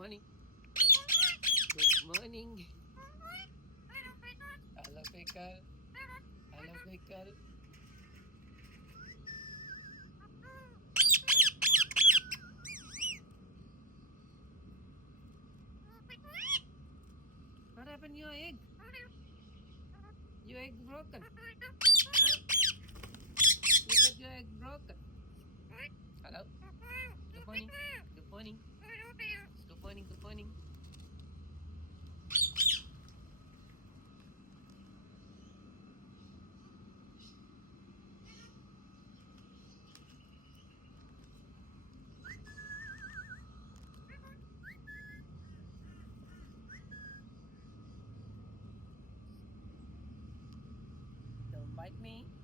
morning. Good morning. Hello, Pickle. Hello, Pickle. What happened to your egg? Your egg broken. Huh? You got your egg broken. Hello. Good morning. Good morning. Good morning. Good morning. Don't bite me.